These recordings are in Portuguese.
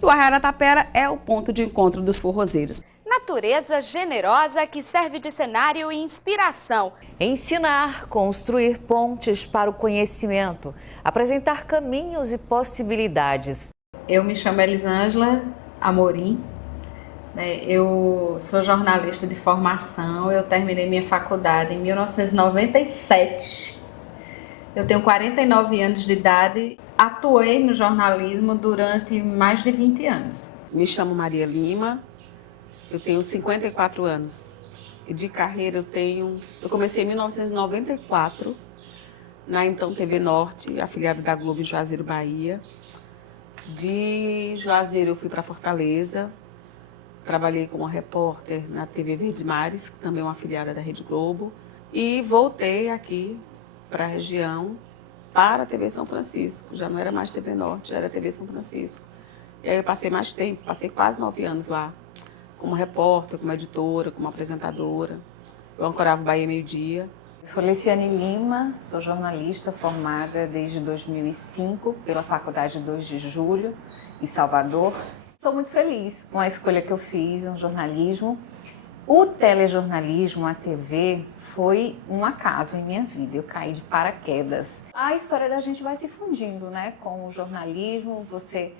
E o Arraial da Tapera é o ponto de encontro dos forrozeiros. Natureza generosa que serve de cenário e inspiração. Ensinar, construir pontes para o conhecimento, apresentar caminhos e possibilidades. Eu me chamo Elisângela Amorim, eu sou jornalista de formação, eu terminei minha faculdade em 1997. Eu tenho 49 anos de idade, atuei no jornalismo durante mais de 20 anos. Me chamo Maria Lima, eu tenho 54 anos. E de carreira eu comecei em 1994, na então TV Norte, afiliada da Globo em Juazeiro, Bahia. De Juazeiro eu fui para Fortaleza, trabalhei como repórter na TV Verdes Mares, que também é uma afiliada da Rede Globo, e voltei aqui para a região, para a TV São Francisco. Já não era mais TV Norte, já era TV São Francisco. E aí eu passei mais tempo, passei quase 9 anos lá, como repórter, como editora, como apresentadora. Eu ancorava Bahia Meio-Dia. Eu sou Leciane Lima, sou jornalista formada desde 2005 pela Faculdade 2 de Julho, em Salvador. Sou muito feliz com a escolha que eu fiz no jornalismo. O telejornalismo, a TV, foi um acaso em minha vida. Eu caí de paraquedas. A história da gente vai se fundindo, né, com o jornalismo. Você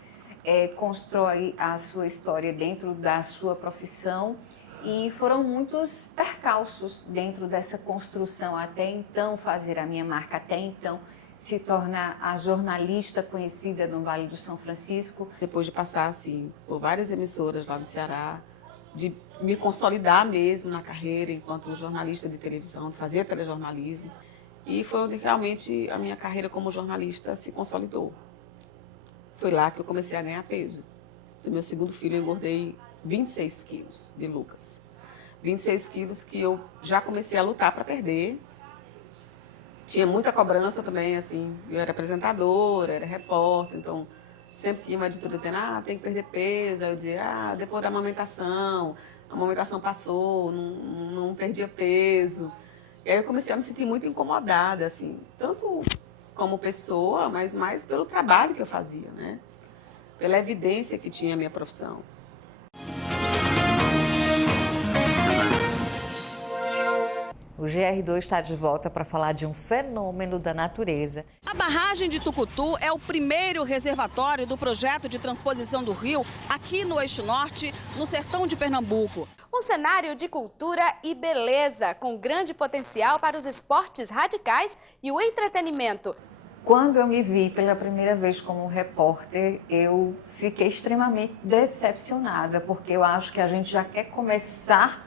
constrói a sua história dentro da sua profissão. E foram muitos percalços dentro dessa construção, até então fazer a minha marca, até então se tornar a jornalista conhecida no Vale do São Francisco. Depois de passar assim, por várias emissoras lá no Ceará, de me consolidar mesmo na carreira enquanto jornalista de televisão, de fazer telejornalismo, e foi onde realmente a minha carreira como jornalista se consolidou. Foi lá que eu comecei a ganhar peso. Do meu segundo filho eu engordei 26 quilos de Lucas. 26 quilos que eu já comecei a lutar para perder. Tinha muita cobrança também, assim. Eu era apresentadora, era repórter, então sempre tinha uma editora dizendo, tem que perder peso. Aí eu dizia, depois da amamentação, a amamentação passou, não perdia peso. E aí eu comecei a me sentir muito incomodada, assim, tanto como pessoa, mas mais pelo trabalho que eu fazia, né? Pela evidência que tinha a minha profissão. O GR2 está de volta para falar de um fenômeno da natureza. A barragem de Tucutu é o primeiro reservatório do projeto de transposição do rio aqui no Eixo Norte, no sertão de Pernambuco. Um cenário de cultura e beleza, com grande potencial para os esportes radicais e o entretenimento. Quando eu me vi pela primeira vez como repórter, eu fiquei extremamente decepcionada, porque eu acho que a gente já quer começar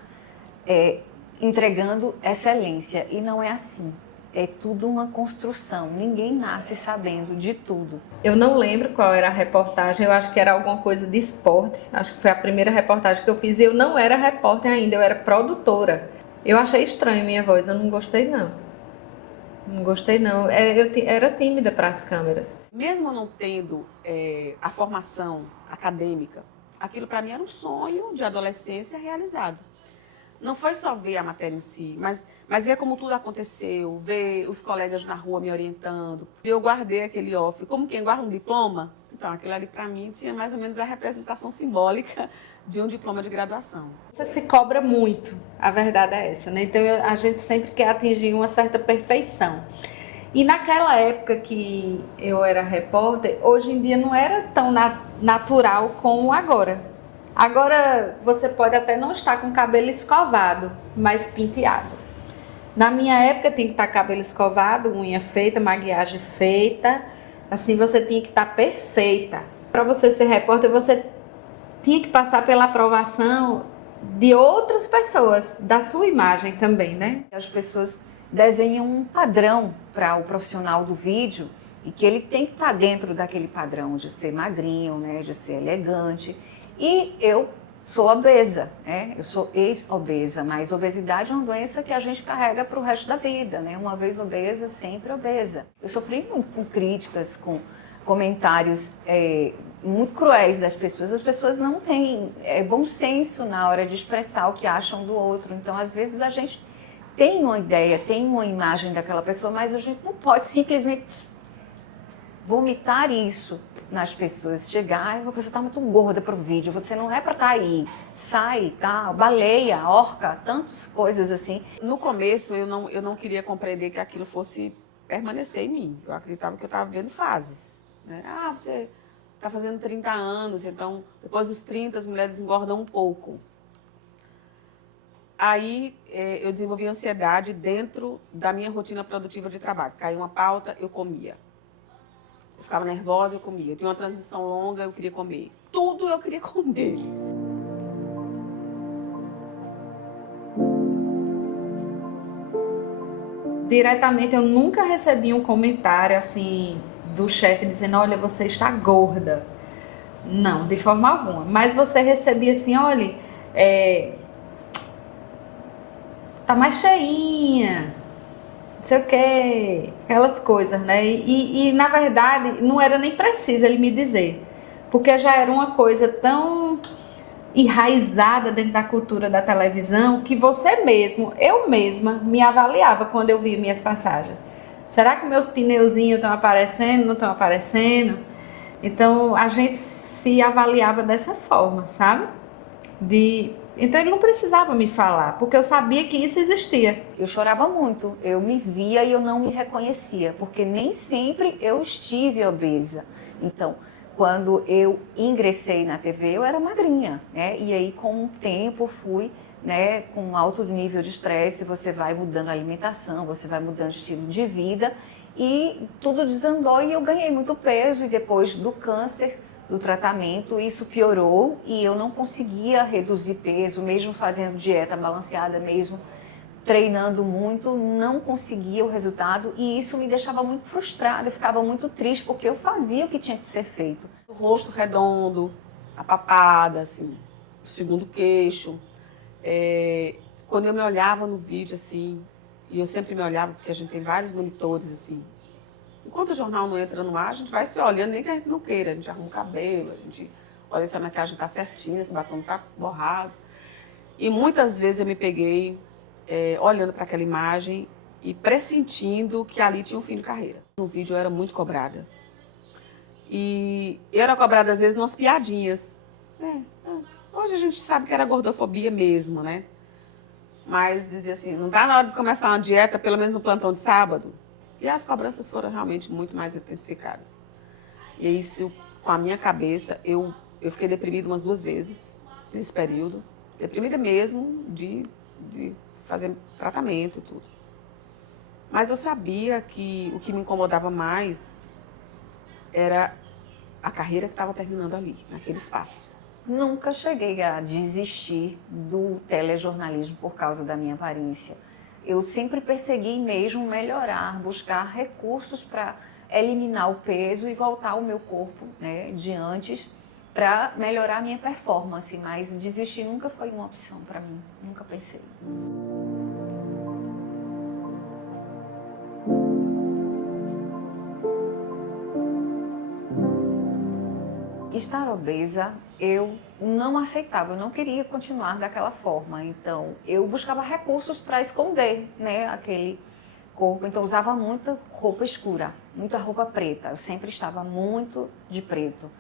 entregando excelência, e não é assim. É tudo uma construção, ninguém nasce sabendo de tudo. Eu não lembro qual era a reportagem, eu acho que era alguma coisa de esporte, acho que foi a primeira reportagem que eu fiz, e eu não era repórter ainda, eu era produtora. Eu achei estranho minha voz, eu não gostei não. Não gostei não, eu era tímida para as câmeras. Mesmo não tendo a formação acadêmica, aquilo para mim era um sonho de adolescência realizado. Não foi só ver a matéria em si, mas ver como tudo aconteceu, ver os colegas na rua me orientando. Eu guardei aquele off, como quem guarda um diploma. Então, aquilo ali para mim tinha mais ou menos a representação simbólica de um diploma de graduação. Você se cobra muito, a verdade é essa, né? Então a gente sempre quer atingir uma certa perfeição. E naquela época que eu era repórter, hoje em dia não era tão natural como agora. Agora você pode até não estar com o cabelo escovado, mas penteado. Na minha época tinha que estar cabelo escovado, unha feita, maquiagem feita, assim você tinha que estar perfeita. Para você ser repórter, você tinha que passar pela aprovação de outras pessoas, da sua imagem também, né? As pessoas desenham um padrão para o profissional do vídeo e que ele tem que estar dentro daquele padrão de ser magrinho, né, de ser elegante. E eu sou obesa, né? Eu sou ex-obesa, mas obesidade é uma doença que a gente carrega para o resto da vida, né? Uma vez obesa, sempre obesa. Eu sofri muito com críticas, com comentários muito cruéis das pessoas. As pessoas não têm bom senso na hora de expressar o que acham do outro. Então, às vezes, a gente tem uma ideia, tem uma imagem daquela pessoa, mas a gente não pode simplesmente vomitar isso nas pessoas, chegar, você está muito gorda para o vídeo, você não é para estar aí, sai, tá? Baleia, orca, tantas coisas assim. No começo, eu não queria compreender que aquilo fosse permanecer em mim. Eu acreditava que eu estava vendo fases, né? Ah, você está fazendo 30 anos, então depois dos 30 as mulheres engordam um pouco. Aí eu desenvolvi ansiedade dentro da minha rotina produtiva de trabalho. Caiu uma pauta, eu comia. Eu ficava nervosa, eu comia. Eu tinha uma transmissão longa, eu queria comer. Tudo eu queria comer. Diretamente, eu nunca recebi um comentário assim do chefe dizendo, olha, você está gorda. Não, de forma alguma. Mas você recebia assim, olha, tá mais cheinha, não sei o quê, aquelas coisas, né? E na verdade, não era nem preciso ele me dizer, porque já era uma coisa tão enraizada dentro da cultura da televisão que você mesmo, eu mesma, me avaliava quando eu via minhas passagens. Será que meus pneuzinhos estão aparecendo, não estão aparecendo? Então, a gente se avaliava dessa forma, sabe? Então, ele não precisava me falar, porque eu sabia que isso existia. Eu chorava muito, eu me via e eu não me reconhecia, porque nem sempre eu estive obesa. Então, quando eu ingressei na TV, eu era magrinha, né? E aí, com o tempo, fui, né, com alto nível de estresse, você vai mudando a alimentação, você vai mudando o estilo de vida e tudo desandou e eu ganhei muito peso. E depois do câncer, do tratamento, isso piorou e eu não conseguia reduzir peso, mesmo fazendo dieta balanceada, mesmo treinando muito, não conseguia o resultado e isso me deixava muito frustrada, eu ficava muito triste porque eu fazia o que tinha que ser feito. O rosto redondo, a papada, assim, o segundo queixo. Quando eu me olhava no vídeo, assim, e eu sempre me olhava, porque a gente tem vários monitores, assim, enquanto o jornal não entra no ar, a gente vai se olhando, nem que a gente não queira, a gente arruma o cabelo, a gente olha se a maquiagem está certinha, se o batom está borrado. E muitas vezes eu me peguei olhando para aquela imagem e pressentindo que ali tinha um fim de carreira. No vídeo eu era muito cobrada. E eu era cobrada, às vezes, umas piadinhas. Hoje a gente sabe que era gordofobia mesmo, né? Mas dizia assim, não dá na hora de começar uma dieta, pelo menos no plantão de sábado? E as cobranças foram realmente muito mais intensificadas. E isso, com a minha cabeça, eu fiquei deprimida umas 2 vezes nesse período. Deprimida mesmo de fazer tratamento e tudo. Mas eu sabia que o que me incomodava mais era a carreira que estava terminando ali, naquele espaço. Nunca cheguei a desistir do telejornalismo por causa da minha aparência. Eu sempre persegui mesmo melhorar, buscar recursos para eliminar o peso e voltar ao meu corpo, né, de antes, para melhorar a minha performance, mas desistir nunca foi uma opção para mim, nunca pensei. Estar obesa, eu não aceitava, eu não queria continuar daquela forma, então eu buscava recursos para esconder, né, aquele corpo, então usava muita roupa escura, muita roupa preta, eu sempre estava muito de preto,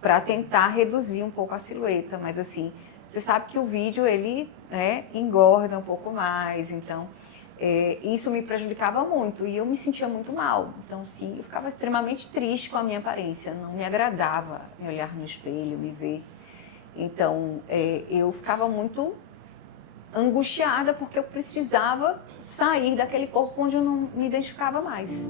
para tentar reduzir um pouco a silhueta, mas assim, você sabe que o vídeo ele, né, engorda um pouco mais, então isso me prejudicava muito e eu me sentia muito mal. Então, sim, eu ficava extremamente triste com a minha aparência, não me agradava me olhar no espelho, me ver. Então, eu ficava muito angustiada porque eu precisava sair daquele corpo onde eu não me identificava mais.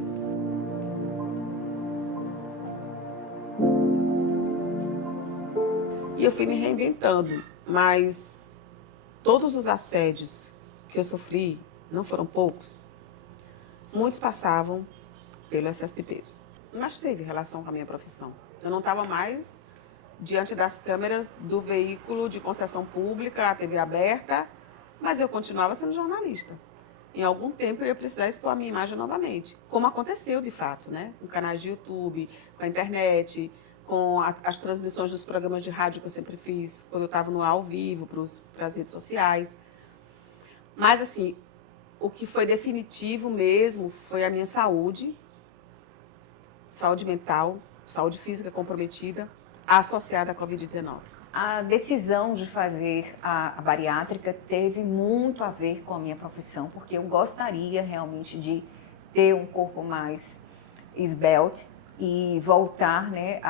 E eu fui me reinventando, mas todos os assédios que eu sofri, não foram poucos, muitos passavam pelo excesso de peso. Mas teve relação com a minha profissão. Eu não estava mais diante das câmeras do veículo de concessão pública, a TV aberta, mas eu continuava sendo jornalista. Em algum tempo eu ia precisar expor a minha imagem novamente, como aconteceu de fato, né? Com canais de YouTube, com a internet, com as transmissões dos programas de rádio que eu sempre fiz, quando eu estava no ar ao vivo, para as redes sociais. Mas assim, o que foi definitivo mesmo foi a minha saúde saúde mental, saúde física comprometida, associada à Covid-19. A decisão de fazer a bariátrica teve muito a ver com a minha profissão, porque eu gostaria realmente de ter um corpo mais esbelte e voltar, né,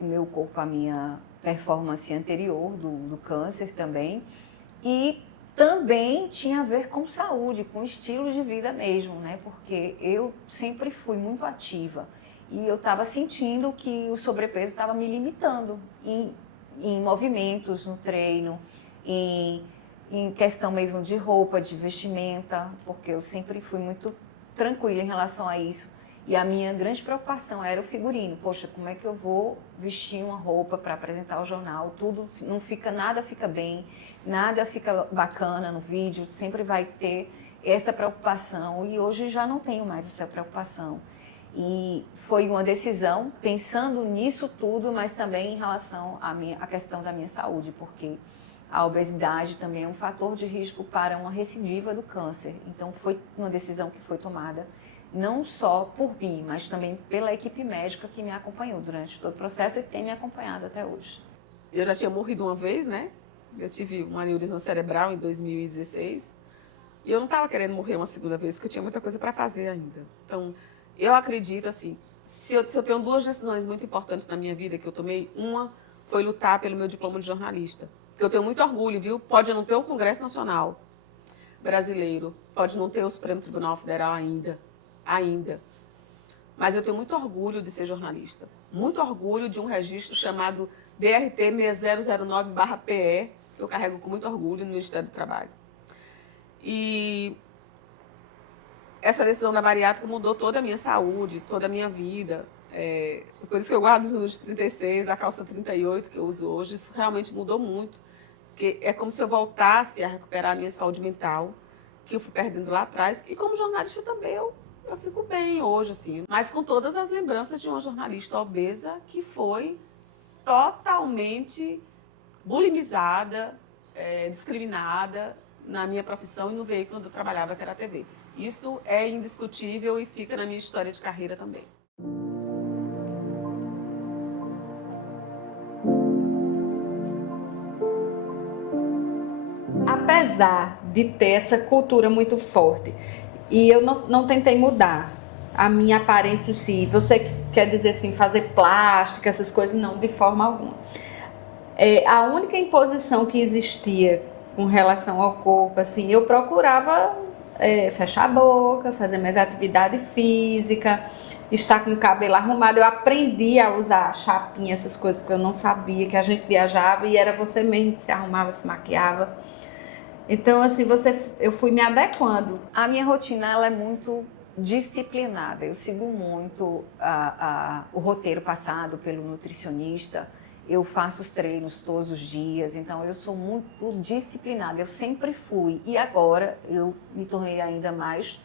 o meu corpo, a minha performance anterior do câncer também. E também tinha a ver com saúde, com estilo de vida mesmo, né? Porque eu sempre fui muito ativa e eu estava sentindo que o sobrepeso estava me limitando em movimentos, no treino, em questão mesmo de roupa, de vestimenta, porque eu sempre fui muito tranquila em relação a isso. E a minha grande preocupação era o figurino. Poxa, como é que eu vou vestir uma roupa para apresentar o jornal? Tudo não fica, nada fica bem, nada fica bacana no vídeo, sempre vai ter essa preocupação. E hoje já não tenho mais essa preocupação. E foi uma decisão pensando nisso tudo, mas também em relação à questão da minha saúde, porque a obesidade também é um fator de risco para uma recidiva do câncer. Então foi uma decisão que foi tomada não só por mim, mas também pela equipe médica que me acompanhou durante todo o processo e tem me acompanhado até hoje. Eu já tinha morrido uma vez, né? Eu tive um aneurisma cerebral em 2016 e eu não estava querendo morrer uma segunda vez, porque eu tinha muita coisa para fazer ainda. Então, eu acredito, assim, se eu tenho duas decisões muito importantes na minha vida que eu tomei, uma foi lutar pelo meu diploma de jornalista, que eu tenho muito orgulho, viu? Pode não ter o Congresso Nacional brasileiro, pode não ter o Supremo Tribunal Federal ainda, mas eu tenho muito orgulho de ser jornalista, muito orgulho de um registro chamado DRT 6009/PE, que eu carrego com muito orgulho no Ministério do Trabalho. E essa decisão da bariátrica mudou toda a minha saúde, toda a minha vida. Por isso que eu guardo os números 36, a calça 38 que eu uso hoje. Isso realmente mudou muito, porque é como se eu voltasse a recuperar a minha saúde mental, que eu fui perdendo lá atrás. E como jornalista também eu fico bem hoje, assim. Mas com todas as lembranças de uma jornalista obesa que foi totalmente bulimizada, discriminada na minha profissão e no veículo onde eu trabalhava, que era a TV. Isso é indiscutível e fica na minha história de carreira também. Apesar de ter essa cultura muito forte, e eu não tentei mudar a minha aparência em si, você quer dizer assim, fazer plástica, essas coisas, não, de forma alguma. A única imposição que existia com relação ao corpo, assim, eu procurava fechar a boca, fazer mais atividade física, estar com o cabelo arrumado. Eu aprendi a usar chapinha, essas coisas, porque eu não sabia que a gente viajava e era você mesmo que se arrumava, se maquiava. Então, assim, eu fui me adequando. A minha rotina ela é muito disciplinada. Eu sigo muito o roteiro passado pelo nutricionista. Eu faço os treinos todos os dias, então eu sou muito disciplinada. Eu sempre fui e agora eu me tornei ainda mais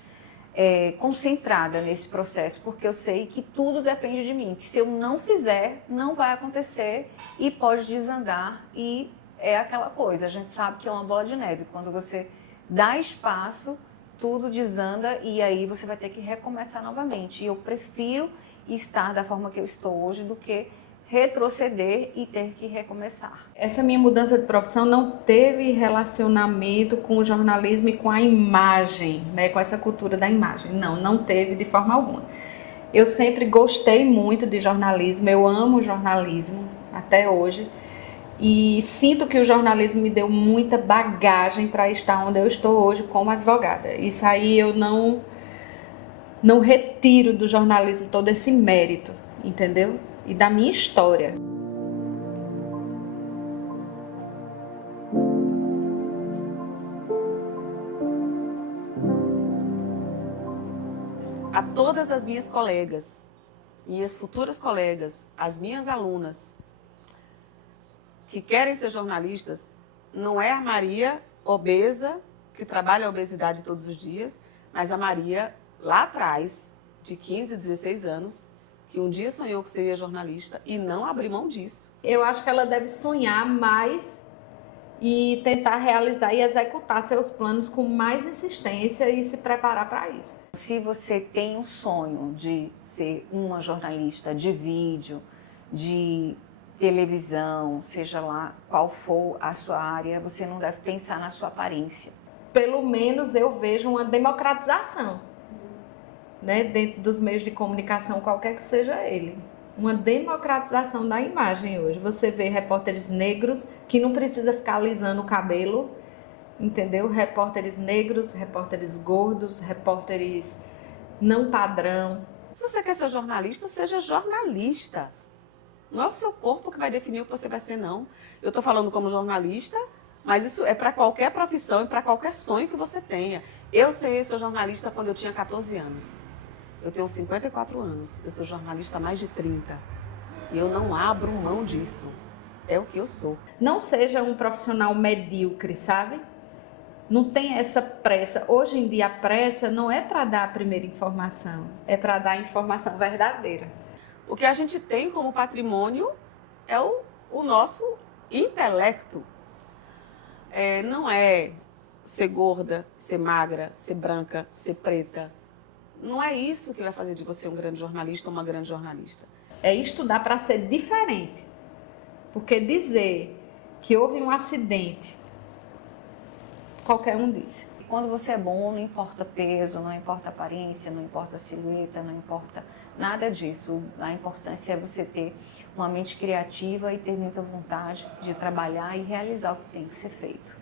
concentrada nesse processo, porque eu sei que tudo depende de mim. Que se eu não fizer, não vai acontecer e pode desandar e é aquela coisa, a gente sabe que é uma bola de neve. Quando você dá espaço, tudo desanda e aí você vai ter que recomeçar novamente. E eu prefiro estar da forma que eu estou hoje do que retroceder e ter que recomeçar. Essa minha mudança de profissão não teve relacionamento com o jornalismo e com a imagem, né, com essa cultura da imagem. Não teve de forma alguma. Eu sempre gostei muito de jornalismo, eu amo jornalismo até hoje. E sinto que o jornalismo me deu muita bagagem para estar onde eu estou hoje como advogada. Isso aí eu não retiro do jornalismo todo esse mérito, entendeu? E da minha história. A todas as minhas colegas, minhas futuras colegas, as minhas alunas, que querem ser jornalistas, não é a Maria obesa, que trabalha a obesidade todos os dias, mas a Maria lá atrás, de 15, 16 anos, que um dia sonhou que seria jornalista e não abriu mão disso. Eu acho que ela deve sonhar mais e tentar realizar e executar seus planos com mais insistência e se preparar para isso. Se você tem um sonho de ser uma jornalista de vídeo, de televisão, seja lá qual for a sua área, você não deve pensar na sua aparência. Pelo menos eu vejo uma democratização, né, dentro dos meios de comunicação, qualquer que seja ele. Uma democratização da imagem hoje. Você vê repórteres negros que não precisa ficar alisando o cabelo, entendeu? Repórteres negros, repórteres gordos, repórteres não padrão. Se você quer ser jornalista, seja jornalista. Não é o seu corpo que vai definir o que você vai ser, não. Eu estou falando como jornalista, mas isso é para qualquer profissão e para qualquer sonho que você tenha. Eu sei ser jornalista quando eu tinha 14 anos. Eu tenho 54 anos, eu sou jornalista há mais de 30. E eu não abro mão disso. É o que eu sou. Não seja um profissional medíocre, sabe? Não tem essa pressa. Hoje em dia a pressa não é para dar a primeira informação, é para dar a informação verdadeira. O que a gente tem como patrimônio é o nosso intelecto. Não é ser gorda, ser magra, ser branca, ser preta. Não é isso que vai fazer de você um grande jornalista ou uma grande jornalista. É estudar para ser diferente. Porque dizer que houve um acidente, qualquer um diz. Quando você é bom, não importa peso, não importa aparência, não importa silhueta, não importa nada disso. A importância é você ter uma mente criativa e ter muita vontade de trabalhar e realizar o que tem que ser feito.